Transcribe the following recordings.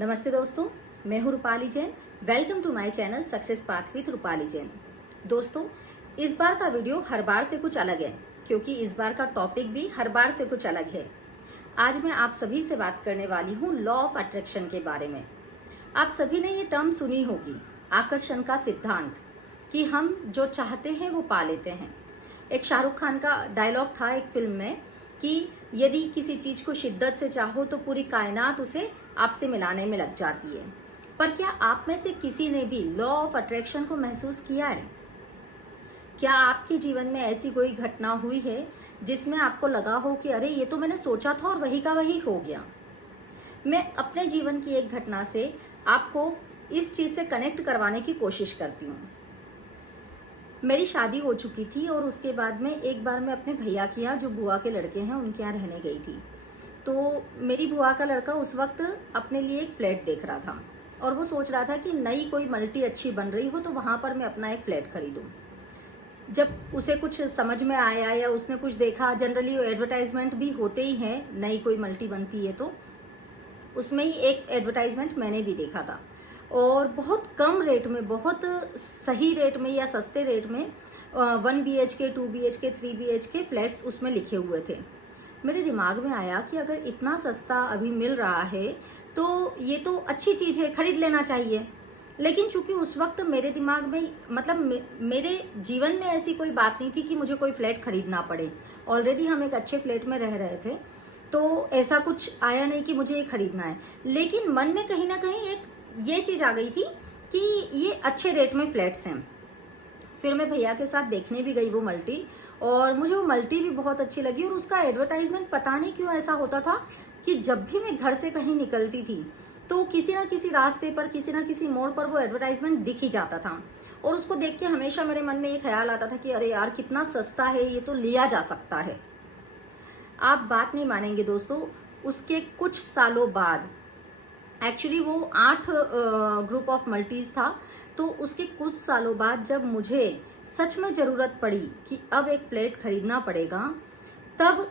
नमस्ते दोस्तों, मैं हूँ Rupali Jain. Welcome to my channel success path with Rupali Jain. दोस्तों, इस बार का वीडियो हर बार से कुछ अलग है क्योंकि इस बार का टॉपिक भी हर बार से कुछ अलग है। आज मैं आप सभी से बात करने वाली हूँ लॉ ऑफ अट्रैक्शन के बारे में। आप सभी ने ये टर्म सुनी होगी, आकर्षण का सिद्धांत, कि हम जो चाहते हैं वो पा लेते हैं। एक शाहरुख खान का डायलॉग था एक फिल्म में कि यदि किसी चीज को शिद्दत से चाहो तो पूरी कायनात उसे आपसे मिलाने में लग जाती है। पर क्या आप में से किसी ने भी लॉ ऑफ अट्रैक्शन को महसूस किया है? क्या आपके जीवन में ऐसी कोई घटना हुई है जिसमें आपको लगा हो कि अरे ये तो मैंने सोचा था और वही का वही हो गया? मैं अपने जीवन की एक घटना से आपको इस चीज से कनेक्ट करवाने की कोशिश करती हूँ। मेरी शादी हो चुकी थी और उसके बाद में एक बार मैं अपने भैया के यहाँ, जो बुआ के लड़के हैं, उनके यहाँ रहने गई थी। तो मेरी बुआ का लड़का उस वक्त अपने लिए एक फ्लैट देख रहा था और वो सोच रहा था कि नई कोई मल्टी अच्छी बन रही हो तो वहां पर मैं अपना एक फ्लैट खरीदूं। जब उसे कुछ समझ में आया या उसने कुछ देखा, जनरली एडवर्टाइजमेंट भी होते ही हैं, नई कोई मल्टी बनती है तो उसमें ही एक एडवर्टाइजमेंट मैंने भी देखा था और बहुत कम रेट में, बहुत सही रेट में या सस्ते रेट में 1 BHK, 2 BHK, 3 BHK फ्लैट्स उसमें लिखे हुए थे। मेरे दिमाग में आया कि अगर इतना सस्ता अभी मिल रहा है तो ये तो अच्छी चीज है, खरीद लेना चाहिए। लेकिन चूंकि उस वक्त मेरे दिमाग में, मतलब मेरे जीवन में ऐसी कोई बात नहीं थी कि मुझे कोई फ्लैट खरीदना पड़े। ऑलरेडी हम एक अच्छे फ्लैट में रह रहे थे तो ऐसा कुछ आया नहीं कि मुझे ये खरीदना है। लेकिन मन में कहीं ना कहीं एक ये चीज आ गई थी कि ये अच्छे रेट में फ्लैट्स हैं। फिर मैं भैया के साथ देखने भी गई वो मल्टी और मुझे वो मल्टी भी बहुत अच्छी लगी। और उसका एडवर्टाइजमेंट पता नहीं क्यों ऐसा होता था कि जब भी मैं घर से कहीं निकलती थी तो किसी ना किसी रास्ते पर, किसी ना किसी मोड़ पर वो एडवर्टाइजमेंट दिख ही जाता था। और उसको देख के हमेशा मेरे मन में ये ख्याल आता था कि अरे यार कितना सस्ता है, ये तो लिया जा सकता है। आप बात नहीं मानेंगे दोस्तों, उसके कुछ सालों बाद, एक्चुअली वो 8 ग्रुप ऑफ मल्टीज था, तो उसके कुछ सालों बाद जब मुझे सच में जरूरत पड़ी कि अब एक फ्लैट खरीदना पड़ेगा, तब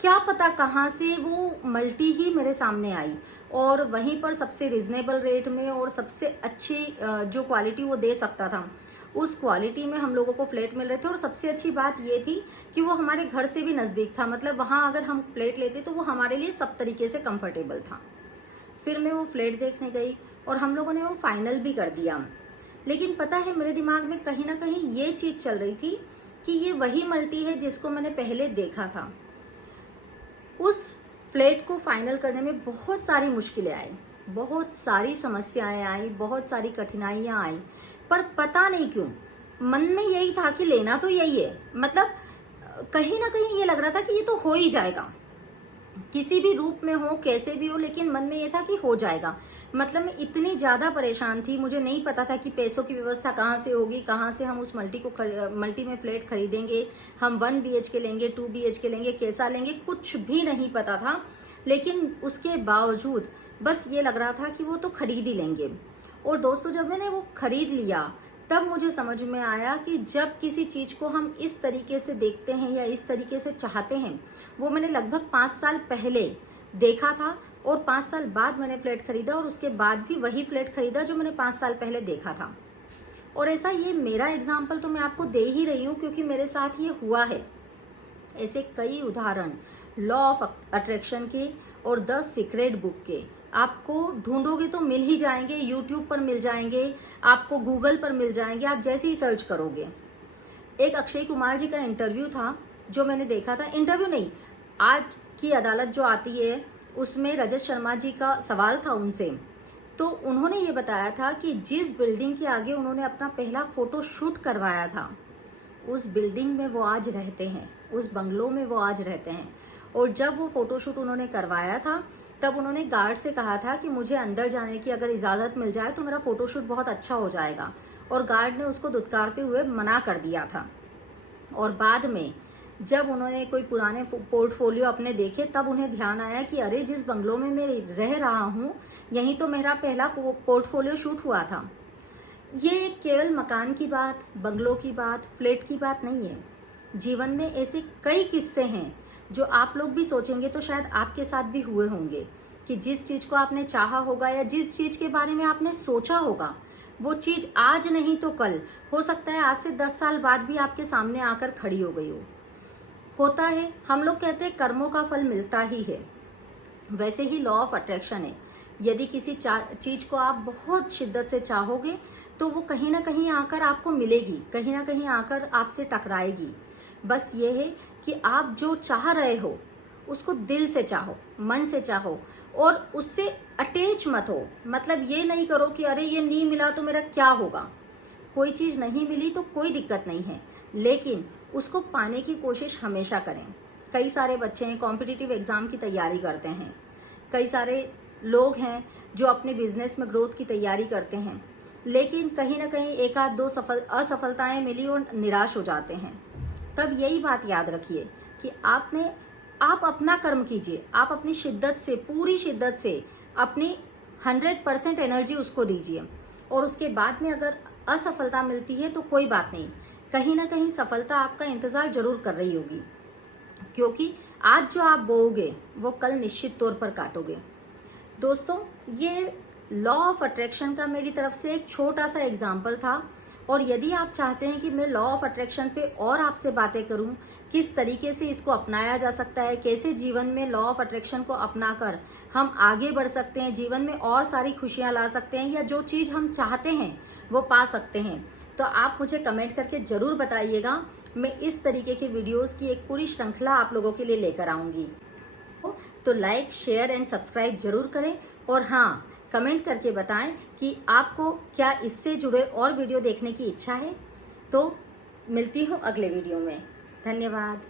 क्या पता कहाँ से वो मल्टी ही मेरे सामने आई और वहीं पर सबसे रिजनेबल रेट में और सबसे अच्छी जो क्वालिटी वो दे सकता था उस क्वालिटी में हम लोगों को फ्लैट मिल रहे थे। और सबसे अच्छी बात ये थी कि वो हमारे घर से भी नजदीक था, मतलब वहां अगर हम फ्लैट लेते तो वो हमारे लिए सब तरीके से कंफर्टेबल था। फिर मैं वो फ्लैट देखने गई और हम लोगों ने वो फाइनल भी कर दिया। लेकिन पता है, मेरे दिमाग में कहीं ना कहीं ये चीज चल रही थी कि ये वही मल्टी है जिसको मैंने पहले देखा था। उस फ्लैट को फाइनल करने में बहुत सारी मुश्किलें आई, बहुत सारी समस्याएं आई, बहुत सारी कठिनाइयां आई, पर पता नहीं क्यों मन में यही था कि लेना तो यही है। मतलब कहीं ना कहीं ये लग रहा था कि ये तो हो ही जाएगा, किसी भी रूप में हो, कैसे भी हो, लेकिन मन में ये था कि हो जाएगा। मतलब मैं इतनी ज्यादा परेशान थी, मुझे नहीं पता था कि पैसों की व्यवस्था कहाँ से होगी, कहाँ से हम उस मल्टी में फ्लैट खरीदेंगे, हम 1 BHK लेंगे, 2 BHK लेंगे, कैसा लेंगे, कुछ भी नहीं पता था। लेकिन उसके बावजूद बस ये लग रहा था कि वो तो खरीद ही लेंगे। और दोस्तों, जब मैंने वो खरीद लिया तब मुझे समझ में आया कि जब किसी चीज को हम इस तरीके से देखते हैं या इस तरीके से चाहते हैं, वो मैंने लगभग 5 साल पहले देखा था और 5 साल बाद मैंने फ्लैट खरीदा और उसके बाद भी वही फ्लैट खरीदा जो मैंने 5 साल पहले देखा था। और ऐसा, ये मेरा एग्जाम्पल तो मैं आपको दे ही रही हूँ क्योंकि मेरे साथ ये हुआ है। ऐसे कई उदाहरण लॉ ऑफ अट्रैक्शन के और द सीक्रेट बुक के आपको ढूंढोगे तो मिल ही जाएंगे, यूट्यूब पर मिल जाएंगे, आपको गूगल पर मिल जाएंगे, आप जैसे ही सर्च करोगे। एक अक्षय कुमार जी का इंटरव्यू था जो मैंने देखा था, इंटरव्यू नहीं, आज की अदालत जो आती है उसमें रजत शर्मा जी का सवाल था उनसे, तो उन्होंने ये बताया था कि जिस बिल्डिंग के आगे उन्होंने अपना पहला फोटो शूट करवाया था, उस बिल्डिंग में वो आज रहते हैं, उस बंगलो में वो आज रहते हैं। और जब वो फोटोशूट उन्होंने करवाया था तब उन्होंने गार्ड से कहा था कि मुझे अंदर जाने की अगर इजाजत मिल जाए तो मेरा फोटोशूट बहुत अच्छा हो जाएगा, और गार्ड ने उसको दुत्कारते हुए मना कर दिया था। और बाद में जब उन्होंने कोई पुराने पोर्टफोलियो अपने देखे तब उन्हें ध्यान आया कि अरे, जिस बंगलो में मैं रह रहा हूँ यहीं तो मेरा पहला पोर्टफोलियो शूट हुआ था। ये केवल मकान की बात, बंगलो की बात, फ्लैट की बात नहीं है। जीवन में ऐसे कई किस्से हैं जो आप लोग भी सोचेंगे तो शायद आपके साथ भी हुए होंगे कि जिस चीज को आपने चाहा होगा या जिस चीज के बारे में आपने सोचा होगा, वो चीज आज नहीं तो कल, हो सकता है आज से 10 साल बाद भी आपके सामने आकर खड़ी हो गई हो। होता है, हम लोग कहते हैं कर्मों का फल मिलता ही है। वैसे ही लॉ ऑफ अट्रैक्शन है, यदि किसी चीज को आप बहुत शिद्दत से चाहोगे तो वो कहीं ना कहीं आकर आपको मिलेगी, कहीं ना कहीं आकर आपसे टकराएगी। बस ये है कि आप जो चाह रहे हो उसको दिल से चाहो, मन से चाहो, और उससे अटैच मत हो। मतलब ये नहीं करो कि अरे ये नहीं मिला तो मेरा क्या होगा। कोई चीज नहीं मिली तो कोई दिक्कत नहीं है, लेकिन उसको पाने की कोशिश हमेशा करें। कई सारे बच्चे हैं कॉम्पिटिटिव एग्जाम की तैयारी करते हैं, कई सारे लोग हैं जो अपने बिजनेस में ग्रोथ की तैयारी करते हैं, लेकिन कहीं ना कहीं एक आध दो असफलताएं मिली और निराश हो जाते हैं। तब यही बात याद रखिए कि आप अपना कर्म कीजिए, आप अपनी शिद्दत से, पूरी शिद्दत से अपनी 100% एनर्जी उसको दीजिए, और उसके बाद में अगर असफलता मिलती है तो कोई बात नहीं, कहीं ना कहीं सफलता आपका इंतजार जरूर कर रही होगी, क्योंकि आज जो आप बोओगे वो कल निश्चित तौर पर काटोगे। दोस्तों, ये लॉ ऑफ अट्रैक्शन का मेरी तरफ से एक छोटा सा एग्जाम्पल था, और यदि आप चाहते हैं कि मैं लॉ ऑफ अट्रैक्शन पे और आपसे बातें करूं, किस तरीके से इसको अपनाया जा सकता है, कैसे जीवन में लॉ ऑफ अट्रैक्शन को अपनाकर हम आगे बढ़ सकते हैं, जीवन में और सारी खुशियां ला सकते हैं, या जो चीज हम चाहते हैं वो पा सकते हैं, तो आप मुझे कमेंट करके जरूर बताइएगा। मैं इस तरीके की वीडियोस की एक पूरी श्रृंखला आप लोगों के लिए लेकर आऊंगी। तो लाइक, शेयर एंड सब्सक्राइब जरूर करें, और हाँ, कमेंट करके बताएं कि आपको क्या इससे जुड़े और वीडियो देखने की इच्छा है। तो मिलती हूँ अगले वीडियो में। धन्यवाद।